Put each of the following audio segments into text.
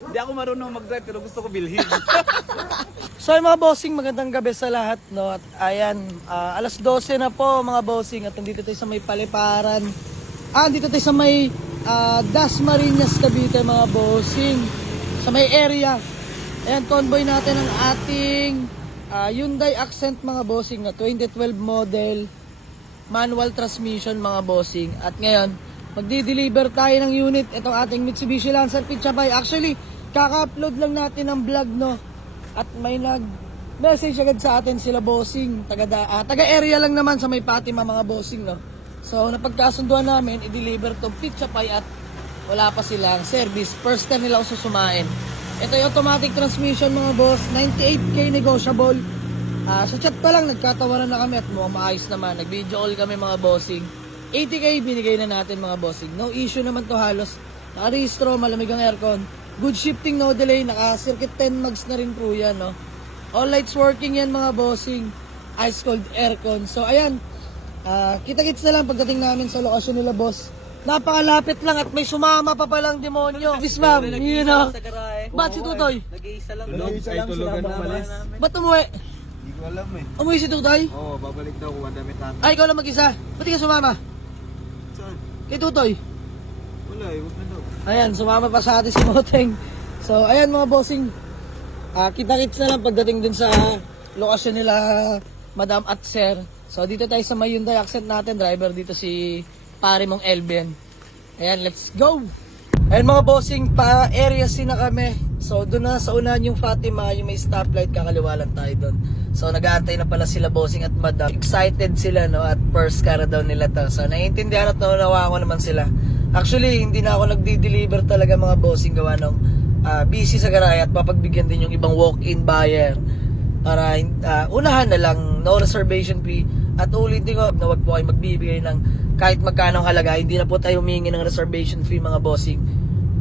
Hindi ako marunong mag-drive pero gusto ko bilhin. So mga bossing, magandang gabi sa lahat, no? At ayan, alas 12 na po mga bossing at nandito tayo sa may Paliparan. Dito tayo sa may Dasmariñas, Cavite mga bossing. Sa may area. Ayan, convoy natin ang ating Hyundai Accent mga bossing na 2012 model. Manual transmission mga bossing. At ngayon, magdi-deliver tayo ng unit. Itong ating Mitsubishi Lancer Pickup. Actually, kaka-upload lang natin ng vlog, no? At may nag-message agad sa atin sila bossing. Taga-area lang naman sa may Fatima mga bossing, no? So, napagkasunduan namin, i-deliver tong Pickup at wala pa silang service. First time nila ako susumain. Ito yung automatic transmission mga boss. 98K negotiable. Sa chat pa lang, nagkatawaran na kami at mukhang maayos naman. Nag-video call kami mga bossing. 80K binigay na natin mga bossing. No issue naman to halos. Nakarehistro, malamig ang aircon. Good shifting, no delay. Naka-circuit 10 mags na rin po yan, no? All lights working yan mga bossing. Ice cold aircon. So, ayan. Kita-kits na lang pagdating namin sa lokasyon nila, boss. Napakalapit lang at may sumama pa palang demonyo. Miss ma'am, yun know. Ba't si Tutoy? Nag-iisa lang doon. Ay tulugan ng malis. Ba't umuwi? Hindi ko alam eh. Umuwi si Tutoy? Oo, babalik daw kung damit namin. Ay, ikaw lang mag-isa. Ba't di ka sumama? Saan? Kay Tutoy? Wala eh, huwag na daw. Ayan, sumama pa sa atin si Moteng. So, ayan mga bossing. Kita-kits na lang pagdating dun sa lokasyon nila Madam at Sir. So, dito tayo sa may Hyundai Accent natin. Driver dito si pare mong Elben. Ayan, let's go! Ayan mga bossing, pa-area na kami. So, doon na sa unahan yung Fatima, yung may stoplight, kakaliwa lang tayo doon. So, nag-aantay na pala sila bossing at madam. Excited sila, no? At first car daw nila to. So, naiintindihan at naunawa ko naman sila. Actually, hindi na ako nagdi-deliver talaga mga bossing gawa ng busy sa garahe at papagbigyan din yung ibang walk-in buyer. Para unahan na lang, no reservation fee. At ulitin ko, na wag po kayo magbibigay ng kahit magkano halaga. Hindi na po tayo humingi ng reservation fee mga bossing.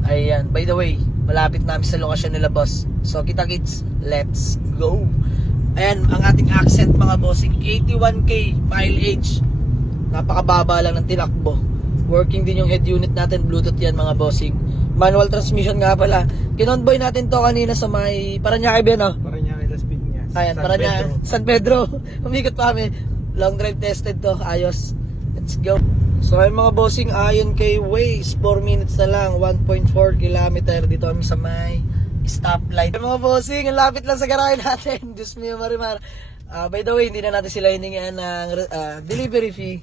Ayan, by the way, malapit namin sa lokasyon nila boss. So kita-kits, let's go. Ayan, ang ating Accent mga bossing, 81K mileage. Napakababa lang ng tinakbo. Working din yung head unit natin, Bluetooth yan mga bossing. Manual transmission nga pala. Kinonvoy natin to kanina sa may Parañaque ba, no? Parañaque, Las Piñas. Ayan, Parañaque, San Pedro. Umikot pa kami. Long drive tested to, ayos. Let's go. So ayun mga bossing, ayon kay Waze, 4 minutes na lang, 1.4 kilometer dito kami sa may stoplight. Ayun mga bossing, ang lapit lang sa garahe natin. Diyos mio marimar. By the way, hindi na natin sila hiningihan ng delivery fee.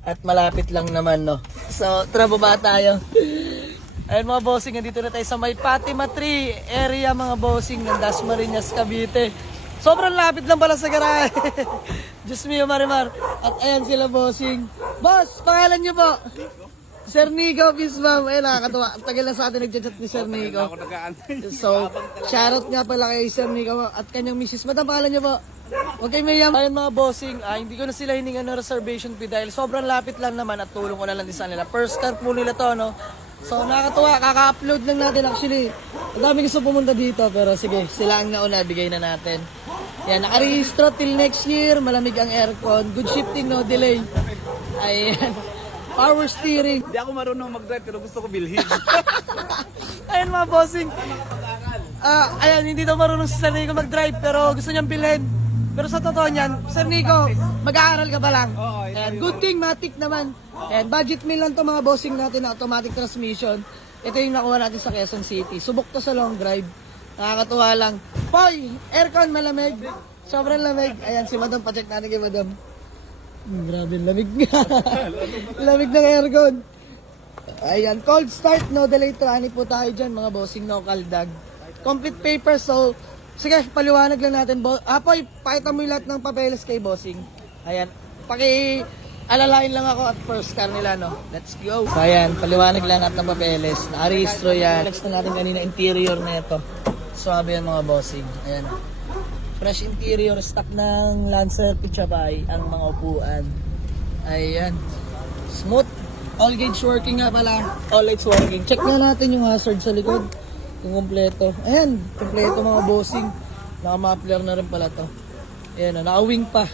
At malapit lang naman, no. So, tara baba tayo. Ayun mga bossing, nandito na tayo sa may Fatima 3 area mga bossing ng Dasmariñas, Cavite. Sobrang lapit lang pala sa garahe. Diyos mio marimar. At ayan sila bossing. Boss, pangalan niyo po? Sir Nico, peace ma'am. Ayun, nakakatawa. Tagal na sa atin nag-chat ni Sir Nico. So, shoutout nga pala kay Sir Nico at kanyang misis. Madam, pangalan niyo po? Okay, Mayam. Ayun mga bossing, hindi ko na sila hiningan ng reservation fee dahil sobrang lapit lang naman at tulong ko na lang din sa nila. First car po nila to, no? So, nakakatuwa. Kaka-upload lang natin actually. Ang dami gusto pumunta dito pero sige, sila ang nauna. Bigay na natin. Yan, nakarehistro till next year. Malamig ang aircon. Good shifting, no delay. Ayan. Power steering. Hindi ako marunong mag-drive pero gusto ko bilhin. Ayun mga bossing. Ayan, hindi daw marunong si Sir Nico mag-drive pero gusto niyang bilhin. Pero sa totoo niyan, Sir Nico, mag-aaral ka pa lang. Ayan, good thing, matik naman. Ayan, budget meal lang to mga bossing natin na automatic transmission. Ito yung nakuha natin sa Quezon City. Subok to sa long drive. Nakakatuwa lang. Poy, aircon malamig. Sobrang lamig. Ayan, si Madam, pacheck natin kay Madam. Grabe, lamig nga. Lamig ng aircon. Ayan, cold start, no delay trani po tayo dyan, mga bossing, no kaldag. Complete paper, so, sige, paliwanag lang natin. Poy, pakita mo yung lahat ng papeles kay bossing. Ayan, alalain lang ako at first car nila, no. Let's go. So, ayan, paliwanag lang natin ng papeles. Nakarehistro yan. Next na natin kanina, interior na ito. Swabe yan mga bossing. Ayan. Fresh interior, stock ng Lancer Pichabay ang mga upuan. Ayan. Smooth. All gauge working nga pala. All lights working. Check na natin yung hazard sa likod. Yung kompleto. Ayan. Kompleto mga bossing. Naka-muffler na rin pala to. Ayan. Naka-wing pa.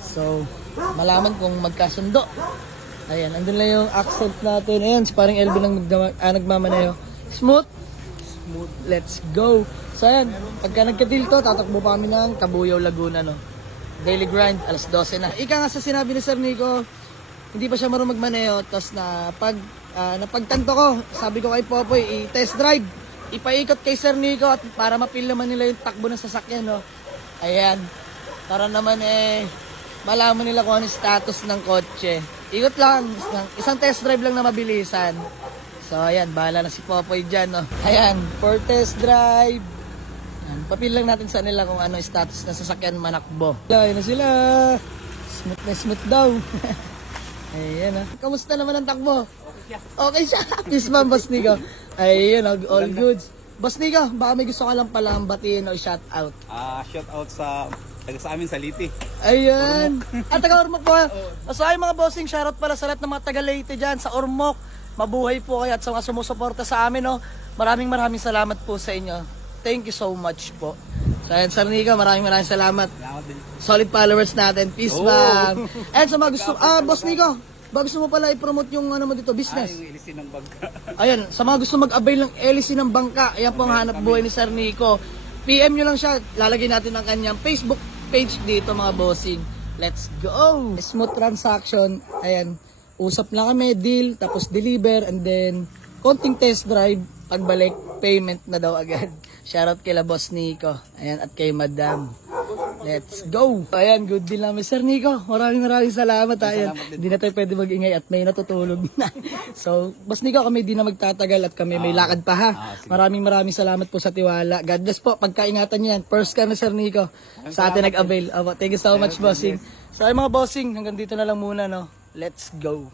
So, malaman kung magkasundo. Ayan. Andun lang yung accent natin. Ayan. Parang Elvin ang nagmamanayo. Smooth. smooth. Let's go. So ayan, pagka nagka-deal to, tatakbo pa kami ng Cabuyao, Laguna, no. Daily grind, alas 12 na. Ika nga sa sinabi ni Sir Nico, hindi pa siya marunong magmaneho, tapos napagtanto ko, sabi ko kay Popoy, i-test drive, ipaikot kay Sir Nico at para mapil naman nila yung takbo ng sasakyan, no. Ayan, para naman malaman nila kung ano yung status ng kotse. Ikot lang, isang test drive lang na mabilisan. So ayan, bahala na si Popoy dyan, no. Ayan, for test drive. Ayan, papil lang natin sa nila kung ano yung status ng sasakyan manakbo. Ayan na sila. Smooth na smooth daw. Ayan, kamusta naman ang takbo? Okay siya. Peace man, Boss Nico. Ayan, all goods. Boss Nico, baka may gusto ka lang palang batiin o shout out. Shout out sa taga sa amin sa Liti. Ayan. At taga Ormoc po. So ay mga bossing, shoutout pala sa lahat ng mga taga Leyte dyan, sa Ormoc. Mabuhay po kayo at sa mga sumusuporta sa amin. No? Maraming salamat po sa inyo. Thank you so much po. So ayan, Sir Nico, maraming salamat. Salamat din. Solid followers natin. Peace, ma'am. And sa mga gusto, Boss Nico, ba gusto mo pala i-promote yung ano mo dito, business? Yung ilisin ng bangka. Ayan, sa mga gusto mag-avail ng LC ng bangka, ayan po ang hanap buhay ni Sir Nico. PM nyo lang siya, lalagay natin ang kanyang Facebook page dito mga bossing. Let's go! Smooth transaction, ayan, usap lang kami, deal, tapos deliver, and then konting test drive, pagbalik, payment na daw agad. Shoutout kay Boss Nico, ayan, at kay Madam. Let's go! Ayan, good deal namin. Sir Nico, maraming salamat. Ayan, hindi na tayo pwede mag-ingay at may natutulog na. So, Boss Nico, kami di na magtatagal at kami may lakad pa ha. Maraming salamat po sa tiwala. God bless po, pagkaingatan niyo yan. First kami, Sir Nico, sa atin nag-avail. Thank you so much, bossing. So, ay mga bossing, hanggang dito na lang muna, no? Let's go!